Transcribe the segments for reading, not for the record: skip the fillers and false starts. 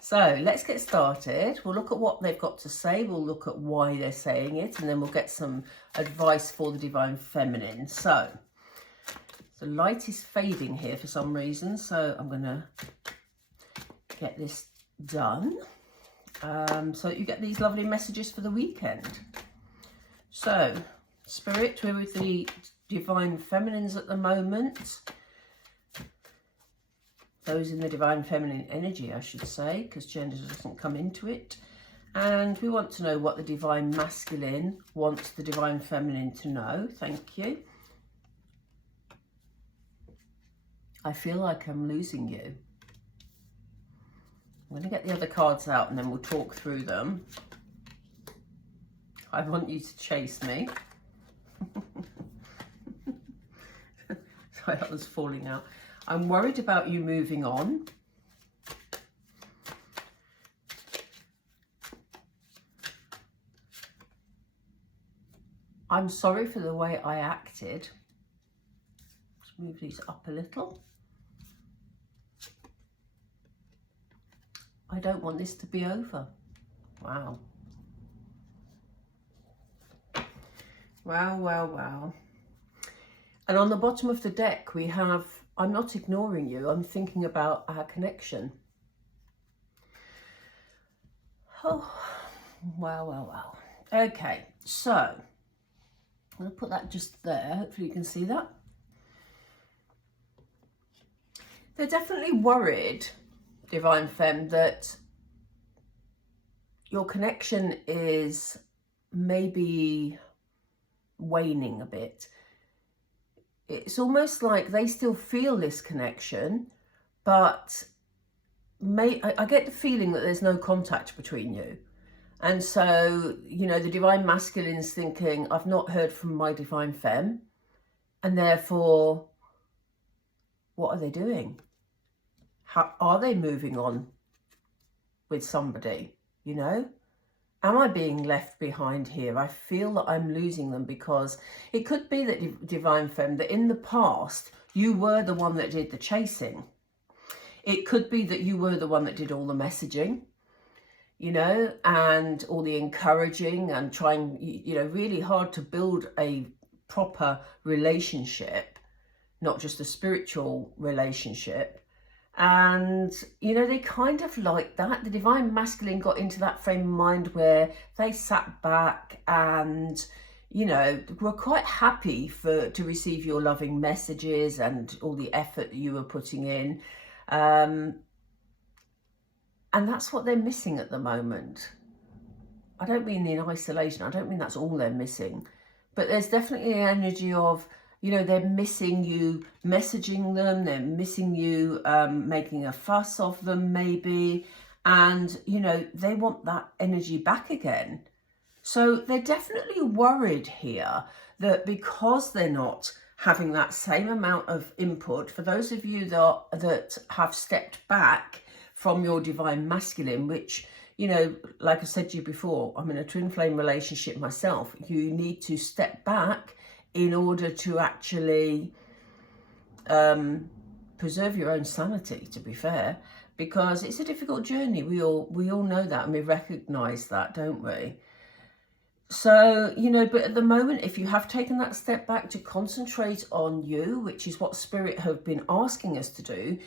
So let's get started. We'll look at what they've got to say. We'll look at why they're saying it, and then we'll get some advice for the Divine Feminine. So the light is fading here for some reason, so I'm going to get this done. So you get these lovely messages for the weekend. So, Spirit, we're with the Divine Feminines at the moment. Those in the Divine Feminine energy, I should say, because gender doesn't come into it. And we want to know what the Divine Masculine wants the Divine Feminine to know. Thank you. I feel like I'm losing you. I'm going to get the other cards out and then we'll talk through them. I want you to chase me. Sorry, that was falling out. I'm worried about you moving on. I'm sorry for the way I acted. Let's move these up a little. I don't want this to be over. Wow. Wow, wow, wow. And on the bottom of the deck, we have, I'm not ignoring you, I'm thinking about our connection. Oh, wow, wow, wow. Okay, so I'm going to put that just there. Hopefully you can see that. They're definitely worried, Divine Femme, that your connection is maybe waning a bit. It's almost like they still feel this connection, but I get the feeling that there's no contact between you. And so, you know, the Divine Masculine's thinking, I've not heard from my Divine Femme, and therefore, what are they doing? How are they moving on with somebody, you know? Am I being left behind here? I feel that I'm losing them, because it could be that, Divine Femme, that in the past, you were the one that did the chasing. It could be that you were the one that did all the messaging, you know, and all the encouraging and trying, you know, really hard to build a proper relationship, not just a spiritual relationship. And, you know, they kind of like that. The Divine Masculine got into that frame of mind where they sat back and, you know, were quite happy to receive your loving messages and all the effort that you were putting in. And that's what they're missing at the moment. I don't mean in isolation. I don't mean that's all they're missing. But there's definitely an energy of, you know, they're missing you messaging them. They're missing you making a fuss of them, maybe. And, you know, they want that energy back again. So they're definitely worried here that because they're not having that same amount of input, for those of you that have stepped back from your Divine Masculine, which, you know, like I said to you before, I'm in a twin flame relationship myself. You need to step back in order to actually preserve your own sanity, to be fair, because it's a difficult journey. We all know that, and we recognise that, don't we? So, you know, but at the moment, if you have taken that step back to concentrate on you, which is what Spirit have been asking us to do,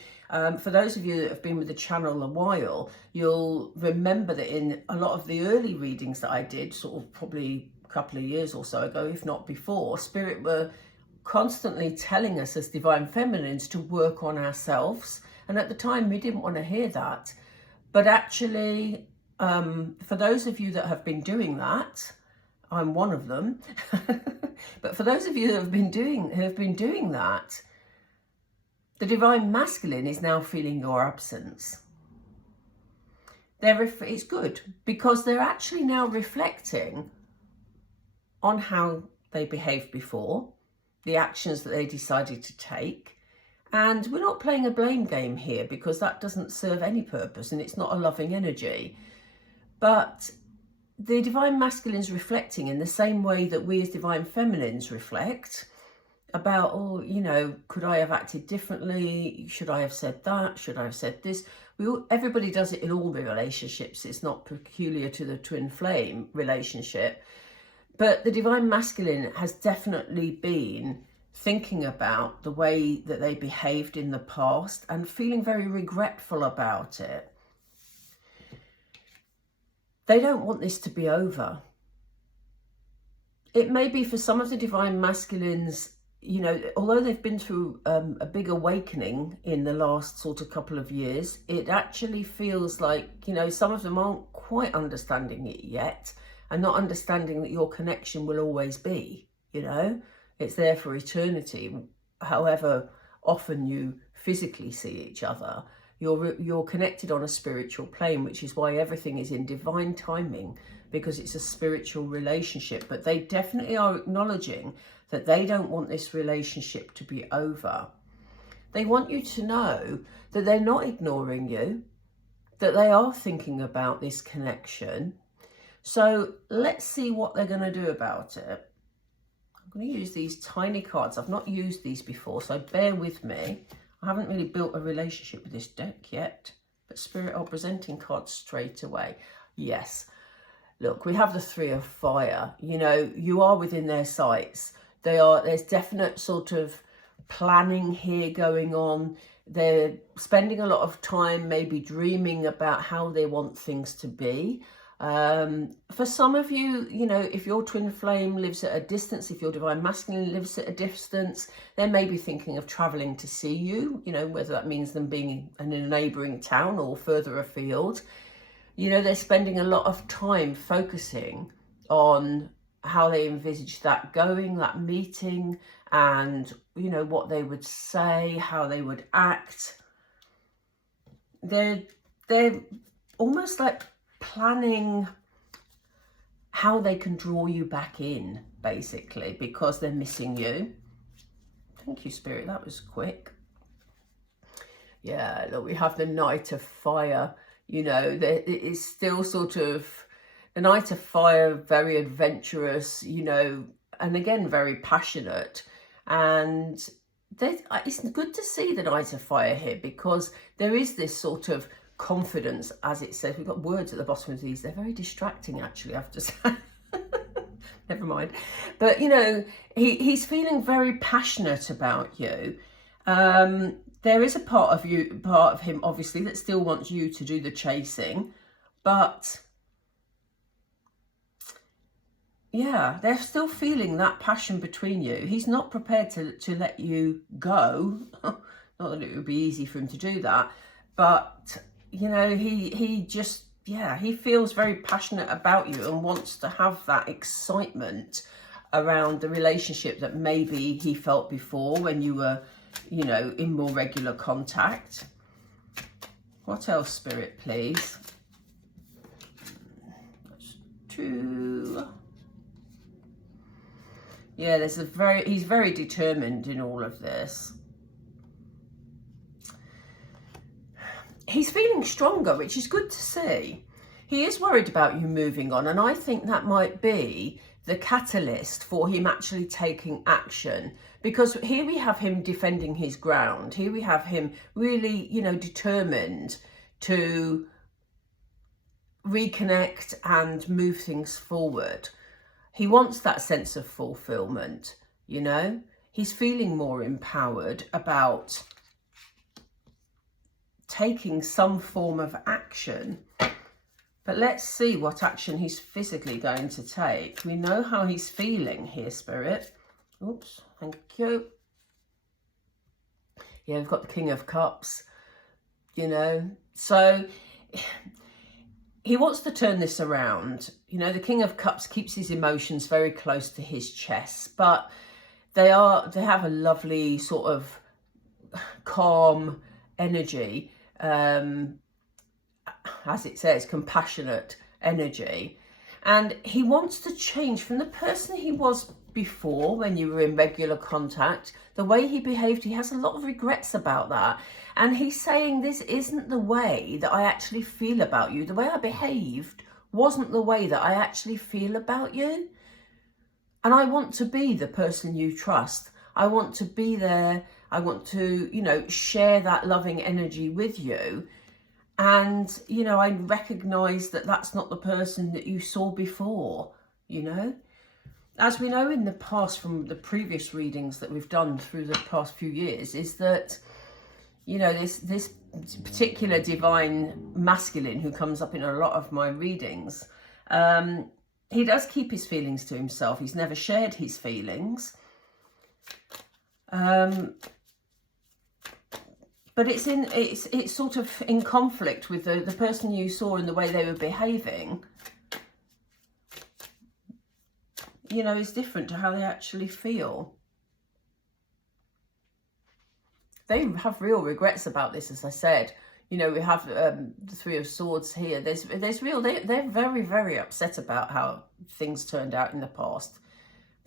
for those of you that have been with the channel a while, you'll remember that in a lot of the early readings that I did, sort of probably couple of years or so ago, if not before, Spirit were constantly telling us as Divine Feminines to work on ourselves. And at the time, we didn't want to hear that. But actually, for those of you that have been doing that, I'm one of them. But for those of you that have been doing that, the Divine Masculine is now feeling your absence. It's good, because they're actually now reflecting on how they behaved before, the actions that they decided to take. And we're not playing a blame game here, because that doesn't serve any purpose and it's not a loving energy. But the Divine Masculine is reflecting in the same way that we as Divine Feminines reflect. about, oh, you know, could I have acted differently? Should I have said that? Should I have said this? Everybody does it in all the relationships. It's not peculiar to the twin flame relationship. But the divine masculine has definitely been thinking about the way that they behaved in the past and feeling very regretful about it. They don't want this to be over. It may be for some of the divine masculines, you know, although they've been through a big awakening in the last sort of couple of years, it actually feels like, you know, some of them aren't quite understanding it yet and not understanding that your connection will always be, you know, it's there for eternity. However often you physically see each other, you're connected on a spiritual plane, which is why everything is in divine timing, because it's a spiritual relationship. But they definitely are acknowledging that they don't want this relationship to be over. They want you to know that they're not ignoring you, that they are thinking about this connection. So let's see what they're going to do about it. I'm going to use these tiny cards. I've not used these before, so bear with me. I haven't really built a relationship with this deck yet, but Spirit are presenting cards straight away. Yes. Look, we have the Three of Fire. You know, you are within their sights. There's definite sort of planning here going on. They're spending a lot of time maybe dreaming about how they want things to be. For some of you, you know, if your twin flame lives at a distance, if your divine masculine lives at a distance, they may be thinking of traveling to see you, you know, whether that means them being in a neighbouring town or further afield. You know, they're spending a lot of time focusing on how they envisage that going, that meeting, and, you know, what they would say, how they would act. They're almost like planning how they can draw you back in, basically, because they're missing you. Thank you, Spirit. That was quick. Yeah, look, we have the Knight of Fire. You know, it is still sort of the Knight of Fire, very adventurous, you know, and again, very passionate. And it's good to see the Knight of Fire here, because there is this sort of confidence, as it says. We've got words at the bottom of these. They're very distracting, actually, I have to say. Never mind. But, you know, he's feeling very passionate about you. There is a part of him, obviously, that still wants you to do the chasing. But yeah, they're still feeling that passion between you. He's not prepared to let you go. Not that it would be easy for him to do that. But, you know, he just, yeah, he feels very passionate about you and wants to have that excitement around the relationship that maybe he felt before when you were, you know, in more regular contact. What else, Spirit, please? That's 2. Yeah, he's very determined in all of this. He's feeling stronger, which is good to see. He is worried about you moving on, and I think that might be the catalyst for him actually taking action, because here we have him defending his ground. Here we have him really, you know, determined to reconnect and move things forward. He wants that sense of fulfillment, you know. He's feeling more empowered about taking some form of action. But let's see what action he's physically going to take. We know how he's feeling here, Spirit. Oops, thank you. Yeah, we've got the King of Cups, you know. So he wants to turn this around. You know, the King of Cups keeps his emotions very close to his chest, but they have a lovely sort of calm energy, as it says, compassionate energy. And he wants to change from the person he was before when you were in regular contact. The way he behaved, he has a lot of regrets about that. And he's saying, this isn't the way that I actually feel about you. The way I behaved wasn't the way that I actually feel about you. And I want to be the person you trust. I want to be there. I want to, you know, share that loving energy with you. And, you know, I recognize that that's not the person that you saw before, you know. As we know in the past from the previous readings that we've done through the past few years, is that, you know, this particular divine masculine who comes up in a lot of my readings, he does keep his feelings to himself. He's never shared his feelings. But it's sort of in conflict with the person you saw and the way they were behaving. You know, is different to how they actually feel. They have real regrets about this, as I said. You know, we have the Three of Swords here. There's real, they're very, very upset about how things turned out in the past.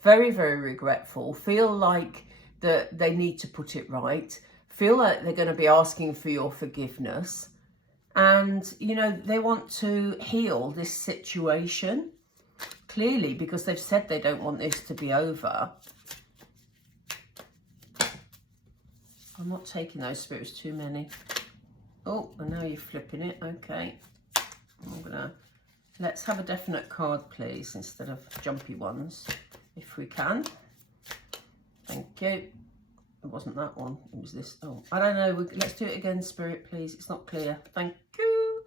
Very, very regretful. Feel like that they need to put it right. Feel like they're going to be asking for your forgiveness. And, you know, they want to heal this situation. Clearly, because they've said they don't want this to be over. I'm not taking those spirits, too many. Oh, and now you're flipping it. Okay. Let's have a definite card, please, instead of jumpy ones, if we can. Thank you. It wasn't that one. It was this. Oh, I don't know. Let's do it again, Spirit, please. It's not clear. Thank you.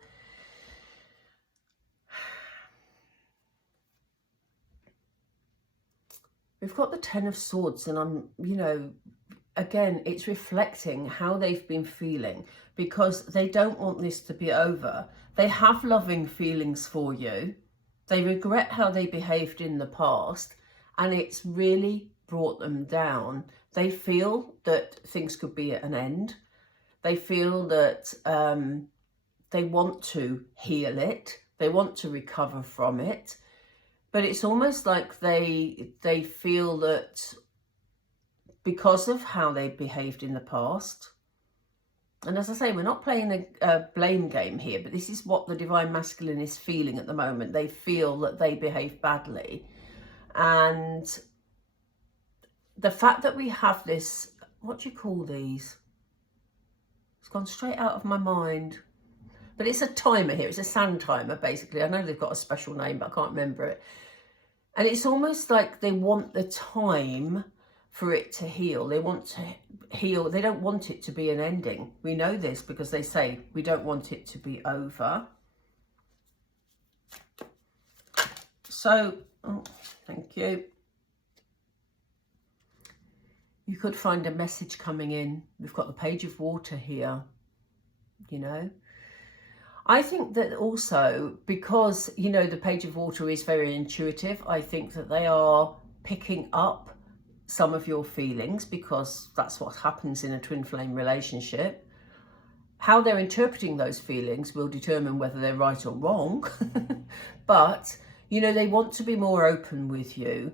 We've got the Ten of Swords, and I'm, you know, again, it's reflecting how they've been feeling, because they don't want this to be over. They have loving feelings for you. They regret how they behaved in the past, and it's really brought them down. They feel that things could be at an end. They feel that they want to heal it. They want to recover from it. But it's almost like they feel that because of how they behaved in the past, and as I say, we're not playing a blame game here, but this is what the Divine Masculine is feeling at the moment. They feel that they behaved badly. And the fact that we have this, what do you call these? It's gone straight out of my mind. But it's a timer here. It's a sand timer, basically. I know they've got a special name, but I can't remember it. And it's almost like they want the time for it to heal. They want to heal. They don't want it to be an ending. We know this because they say we don't want it to be over. So, oh, thank you. You could find a message coming in. We've got the Page of Water here, you know. I think that also, because, you know, the Page of Water is very intuitive, I think that they are picking up some of your feelings, because that's what happens in a twin flame relationship. How they're interpreting those feelings will determine whether they're right or wrong. But, you know, they want to be more open with you.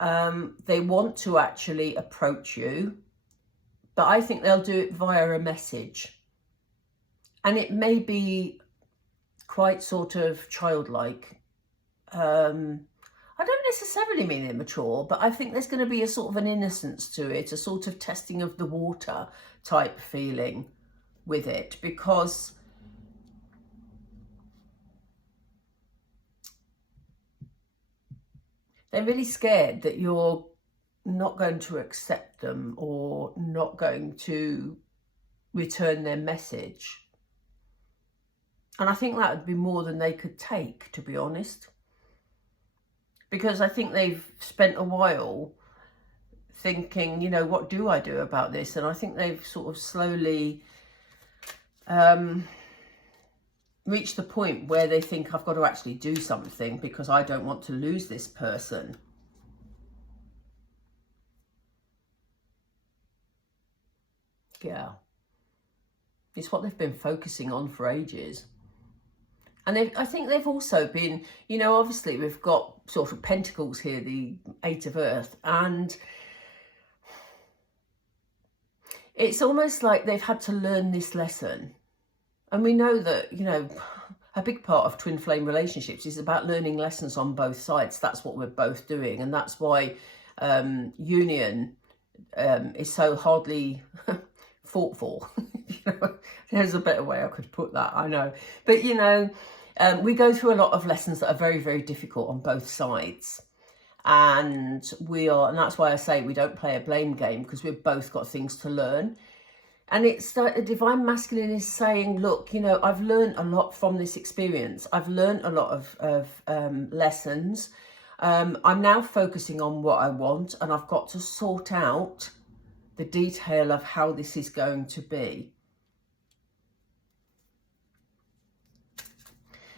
They want to actually approach you. But I think they'll do it via a message. And it may be quite sort of childlike. I don't necessarily mean immature, but I think there's going to be a sort of an innocence to it, a sort of testing of the water type feeling with it, because they're really scared that you're not going to accept them or not going to return their message. And I think that would be more than they could take, to be honest. Because I think they've spent a while thinking, you know, what do I do about this? And I think they've sort of slowly reached the point where they think, I've got to actually do something because I don't want to lose this person. Yeah. It's what they've been focusing on for ages. And I think they've also been, you know, obviously we've got sort of pentacles here, the Eight of Earth, and it's almost like they've had to learn this lesson. And we know that, you know, a big part of twin flame relationships is about learning lessons on both sides. That's what we're both doing. And that's why union is so hardly fought for. You know, there's a better way I could put that, I know. But, you know, we go through a lot of lessons that are very, very difficult on both sides. And that's why I say we don't play a blame game, because we've both got things to learn. And it's like the divine masculine is saying, look, you know, I've learned a lot from this experience. I've learned a lot of lessons. I'm now focusing on what I want, and I've got to sort out the detail of how this is going to be.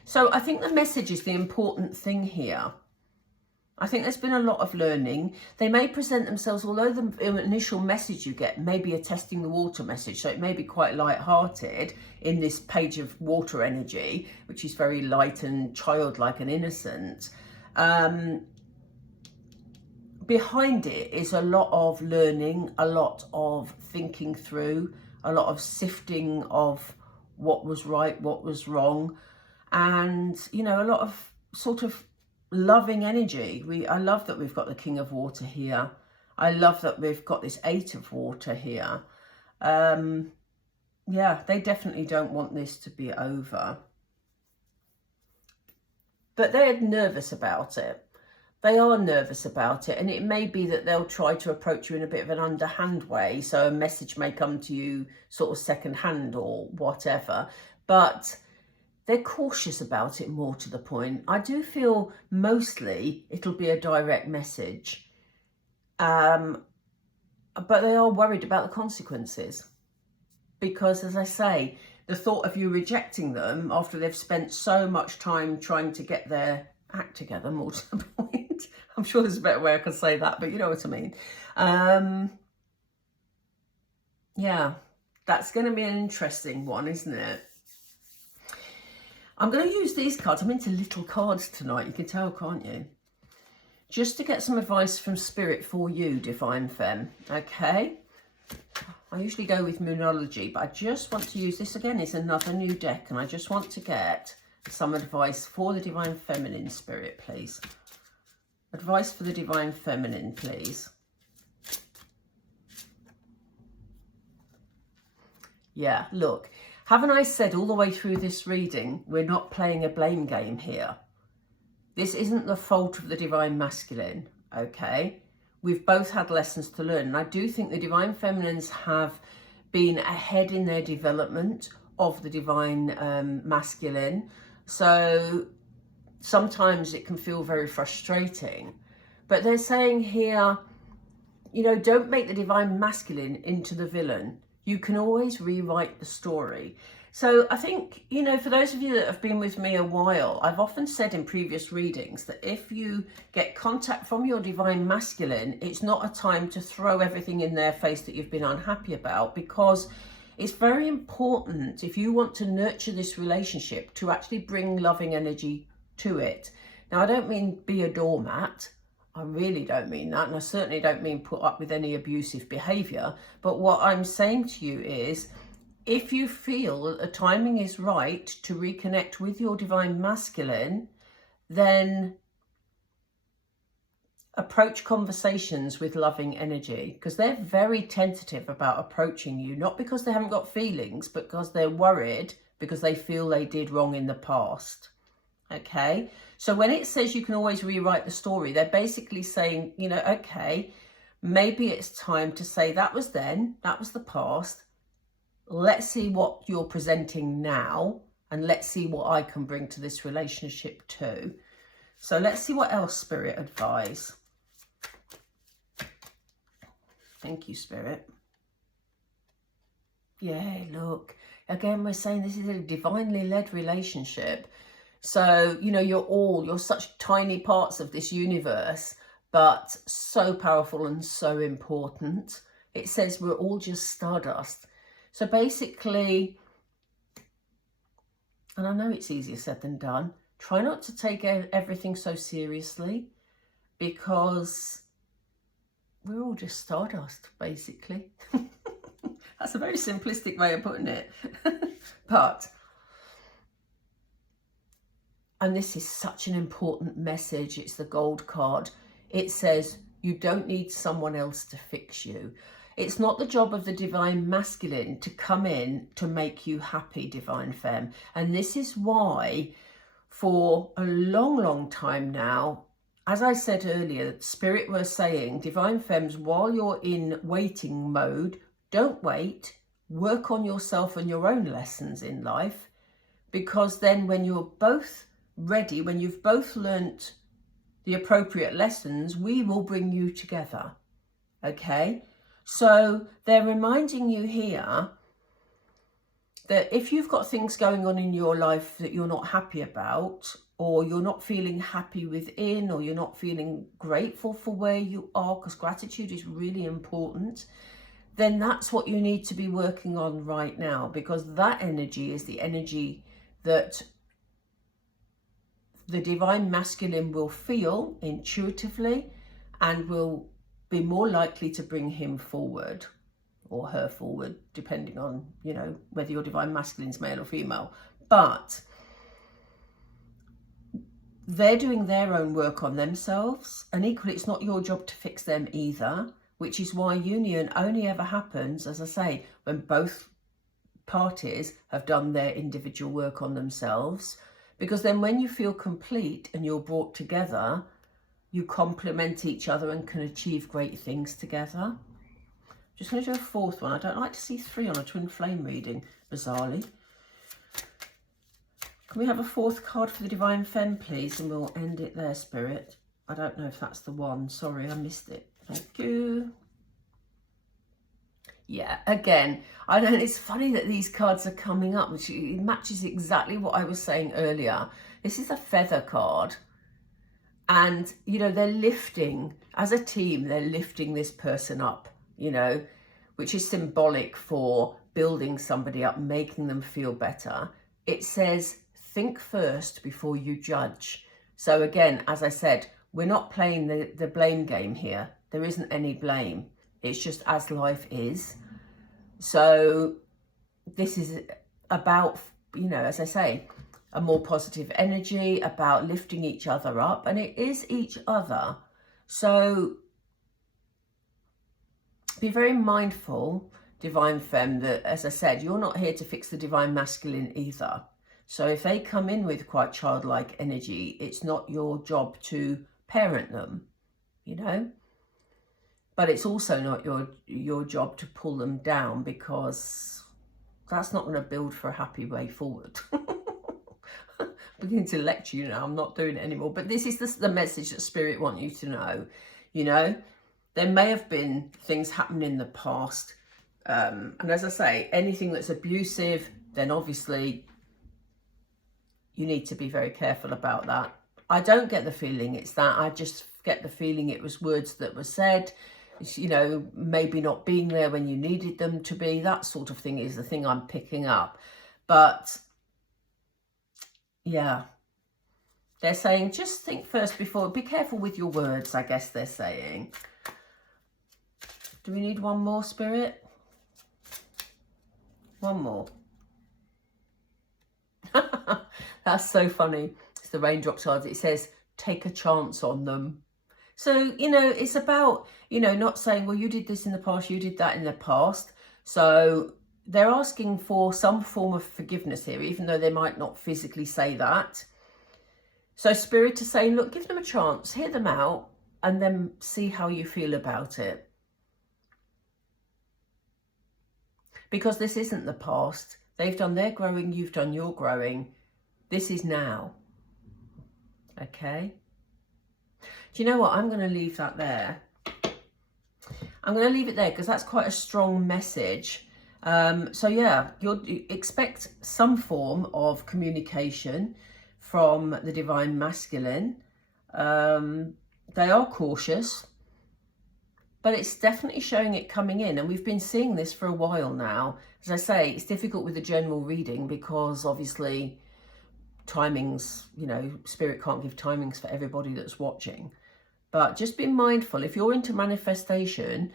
So I think the message is the important thing here. I think there's been a lot of learning. They may present themselves, although the initial message you get may be a testing the water message, so it may be quite light-hearted in this page of water energy, which is very light and childlike and innocent. Behind it is a lot of learning, a lot of thinking through, a lot of sifting of what was right, what was wrong, and, you know, a lot of sort of loving energy. I love that we've got the King of Water here. I love that we've got this 8 of Water here. Yeah, they definitely don't want this to be over. But they're nervous about it. They are nervous about it. And it may be that they'll try to approach you in a bit of an underhand way. So a message may come to you sort of secondhand or whatever. But they're cautious about it, more to the point. I do feel mostly it'll be a direct message. But they are worried about the consequences. Because, as I say, the thought of you rejecting them after they've spent so much time trying to get their act together, more to the point. I'm sure there's a better way I could say that, but you know what I mean. Yeah, that's going to be an interesting one, isn't it? I'm going to use these cards. I'm into little cards tonight. You can tell, can't you? Just to get some advice from Spirit for you, Divine Femme. Okay. I usually go with Moonology, but I just want to use this again. It's another new deck, and I just want to get some advice for the Divine Feminine, Spirit, please. Advice for the Divine Feminine, please. Yeah, look. Haven't I said all the way through this reading, we're not playing a blame game here. This isn't the fault of the Divine Masculine, okay? We've both had lessons to learn. And I do think the Divine Feminines have been ahead in their development of the Divine Masculine. So sometimes it can feel very frustrating. But they're saying here, you know, don't make the Divine Masculine into the villain. You can always rewrite the story. So I think, you know, for those of you that have been with me a while, I've often said in previous readings that if you get contact from your Divine Masculine, it's not a time to throw everything in their face that you've been unhappy about, because it's very important, if you want to nurture this relationship, to actually bring loving energy to it. Now, I don't mean be a doormat. I really don't mean that, and I certainly don't mean put up with any abusive behaviour. But what I'm saying to you is, if you feel that the timing is right to reconnect with your Divine Masculine, then approach conversations with loving energy, because they're very tentative about approaching you, not because they haven't got feelings, but because they're worried, because they feel they did wrong in the past. Okay, so when it says you can always rewrite the story, they're basically saying, you know, okay, maybe it's time to say that was then, that was the past. Let's see what you're presenting now, and let's see what I can bring to this relationship too. So let's see what else Spirit advise. Thank you, Spirit. Yeah, look, again, we're saying this is a divinely led relationship. So, you know, you're such tiny parts of this universe, but so powerful and so important. It says we're all just stardust. So basically, and I know it's easier said than done, try not to take everything so seriously, because we're all just stardust, basically. That's a very simplistic way of putting it. But, and this is such an important message, it's the gold card. It says, You don't need someone else to fix you. It's not the job of the divine masculine to come in to make you happy, divine femme. And this is why for a long, long time now, as I said earlier, Spirit were saying, divine femmes, while you're in waiting mode, don't wait, work on yourself and your own lessons in life, because then when you're both ready, when you've both learnt the appropriate lessons, we will bring you together. Okay? So they're reminding you here that if you've got things going on in your life that you're not happy about, or you're not feeling happy within, or you're not feeling grateful for where you are, because gratitude is really important, then that's what you need to be working on right now, because that energy is the energy that the divine masculine will feel intuitively and will be more likely to bring him forward or her forward, depending on, you know, whether your divine masculine's male or female. But they're doing their own work on themselves, and equally it's not your job to fix them either, which is why union only ever happens, as I say, when both parties have done their individual work on themselves. Because then when you feel complete and you're brought together, you complement each other and can achieve great things together. Just going to do a fourth one. I don't like to see 3 on a twin flame reading, bizarrely. Can we have a 4th card for the divine femme, please? And we'll end it there, Spirit. I don't know if that's the one. Sorry, I missed it. Thank you. Yeah, again, I know it's funny that these cards are coming up, which it matches exactly what I was saying earlier. This is a feather card. And, you know, they're lifting, as a team, they're lifting this person up, you know, which is symbolic for building somebody up, making them feel better. It says, think first before you judge. So again, as I said, we're not playing the blame game here. There isn't any blame. It's just as life is. So this is about, you know, as I say, a more positive energy, about lifting each other up, and it is each other. So be very mindful, divine femme, that, as I said, you're not here to fix the divine masculine either. So if they come in with quite childlike energy, it's not your job to parent them, you know. But it's also not your job to pull them down, because that's not going to build for a happy way forward. I'm beginning to lecture you now. I'm not doing it anymore. But this is the message that Spirit want you to know. You know, there may have been things happening in the past. And as I say, anything that's abusive, then obviously you need to be very careful about that. I don't get the feeling it's that. I just get the feeling it was words that were said, you know, maybe not being there when you needed them to be. That sort of thing is the thing I'm picking up. But yeah, they're saying just think first before, be careful with your words, I guess they're saying. Do we need one more, Spirit? One more. That's so funny. It's the raindrop cards. It says, take a chance on them. So, you know, it's about, you know, not saying, well, you did this in the past, you did that in the past. So they're asking for some form of forgiveness here, even though they might not physically say that. So Spirit is saying, look, give them a chance, hear them out, and then see how you feel about it. Because this isn't the past. They've done their growing, you've done your growing. This is now. Okay? Do you know what? I'm going to leave that there. I'm going to leave it there because that's quite a strong message. So yeah, you'll expect some form of communication from the divine masculine. They are cautious, but it's definitely showing it coming in. And we've been seeing this for a while now. As I say, it's difficult with the general reading because obviously timings, you know, Spirit can't give timings for everybody that's watching. But just be mindful, if you're into manifestation,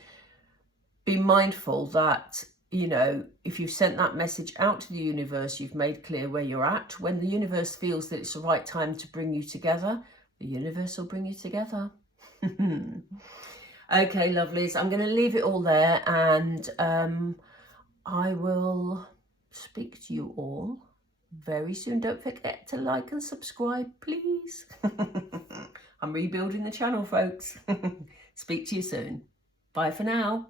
be mindful that, you know, if you've sent that message out to the universe, you've made clear where you're at. When the universe feels that it's the right time to bring you together, the universe will bring you together. Okay, lovelies, I'm going to leave it all there, and I will speak to you all very soon. Don't forget to like and subscribe, please. I'm rebuilding the channel, folks. Speak to you soon. Bye for now.